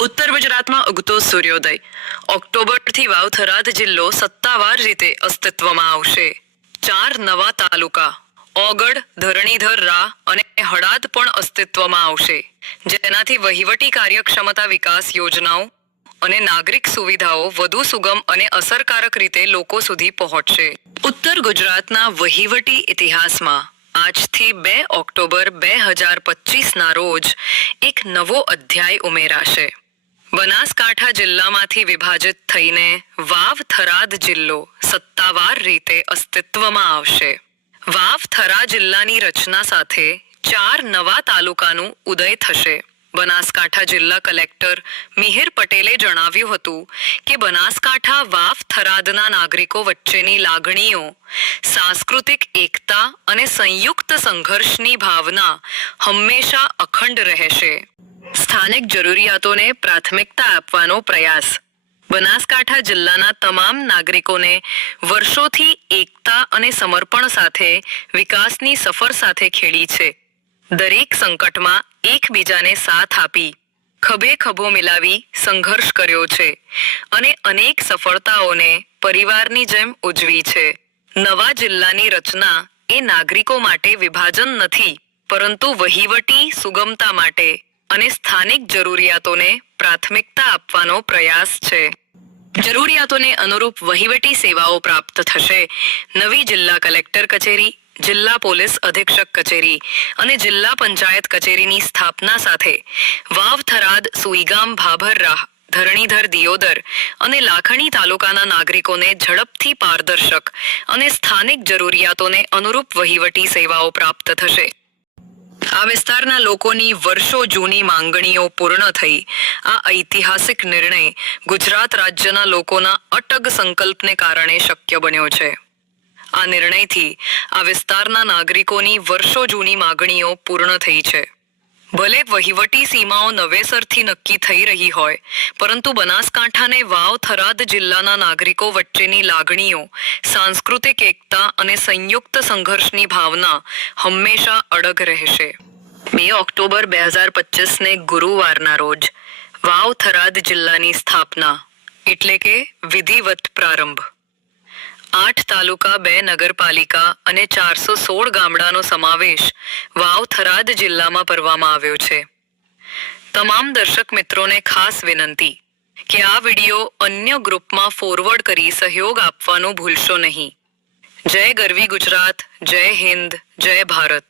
ઉત્તર ગુજરાતમાં ઉગતો સૂર્યોદય. ઓક્ટોબરથી વાવ-થરાદ જિલ્લો સત્તાવાર રીતે અસ્તિત્વમાં આવશે. 4 નવા તાલુકા ઓગડ, ધરણીધર, રા અને હળાદ પણ અસ્તિત્વમાં આવશે, જેનાથી વહીવટી કાર્યક્ષમતા, વિકાસ યોજનાઓ અને નાગરિક સુવિધાઓ વધુ સુગમ અને અસરકારક રીતે લોકો સુધી પહોંચશે. ઉત્તર ગુજરાતના વહીવટી ઇતિહાસમાં આજથી 2 ઓક્ટોબર 2025ના રોજ એક નવો અધ્યાય ઉમેરાશે. બનાસકાંઠા જિલ્લામાંથી વિભાજિત થઈને વાવ-થરાદ જિલ્લો સત્તાવાર રીતે અસ્તિત્વમાં આવશે. વાવ-થરા જિલ્લાની રચના સાથે 4 નવા તાલુકાનું ઉદય થશે. બનાસકાંઠા જિલ્લા કલેક્ટર મિહિર પટેલે જણાવ્યું હતું કે બનાસકાંઠા વાવ-થરાદના નાગરિકો વચ્ચેની લાગણીઓ, સાંસ્કૃતિક એકતા અને સંયુક્ત સંઘર્ષની ભાવના હંમેશા અખંડ રહેશે. સ્થાનિક જરૂરિયાતોને પ્રાથમિકતા આપવાનો પ્રયાસ. બનાસકાંઠા જિલ્લાના તમામ નાગરિકોને વર્ષોથી એકતા અને સમર્પણ સાથે વિકાસની સફર સાથે ખેડી છે. દરેક સંકટમાં એકબીજાને સાથ આપી, ખભે ખભો મિલાવી સંઘર્ષ કર્યો છે અને અનેક સફળતાઓને પરિવારની જેમ ઉજવી છે. નવા જિલ્લાની રચના એ નાગરિકો માટે વિભાજન નથી, પરંતુ વહીવટી સુગમતા માટે અને સ્થાનિક જરૂરિયાતોને પ્રાથમિકતા આપવાનો પ્રયાસ છે. જરૂરિયાતોને અનુરૂપ વહીવટી સેવાઓ પ્રાપ્ત થશે. નવી જિલ્લા કલેક્ટર કચેરી, જિલ્લા પોલીસ અધિક્ષક કચેરી અને જિલ્લા પંચાયત કચેરીની સ્થાપના સાથે વાવ-થરાદ, સુઈગામ, ભાભર, રાહ, ધરણીધર, દિયોદર અને લાખણી તાલુકાના નાગરિકોને ઝડપથી પારદર્શક અને સ્થાનિક જરૂરિયાતોને અનુરૂપ વહીવટી સેવાઓ પ્રાપ્ત થશે. આ વિસ્તારના લોકોની વર્ષો જૂની માંગણીઓ પૂર્ણ થઈ. આ ઐતિહાસિક નિર્ણય ગુજરાત રાજ્યના લોકોના અટગ સંકલ્પને કારણે શક્ય બન્યો છે. આ નિર્ણયથી આ વિસ્તારના નાગરિકોની વર્ષો જૂની માંગણીઓ પૂર્ણ થઈ છે. ભલે વહીવટી સીમાઓ નવેસરથી નક્કી થઈ રહી હોય, પરંતુ બનાસકાંઠાને વાવ-થરાદ જિલ્લાના નાગરિકો વચ્ચેની લાગણીઓ, સાંસ્કૃતિક એકતા અને સંયુક્ત સંઘર્ષની ભાવના હંમેશા અડગ રહેશે. 2 ઓક્ટોબર 2025ને ગુરુવારના રોજ વાવ-થરાદ જિલ્લાની સ્થાપના એટલે કે વિધિવત પ્રારંભ. 8 તાલુકા, 2 નગરપાલિકા અને 416 ગામડાનો સમાવેશ વાવ-થરાદ જિલ્લામાં કરવામાં આવ્યો છે. તમામ દર્શક મિત્રોને ખાસ વિનંતી કે આ વિડિયો અન્ય ગ્રુપમાં ફોરવર્ડ કરી સહયોગ આપવાનું ભૂલશો નહીં. જય ગરવી ગુજરાત, જય હિન્દ, જય ભારત.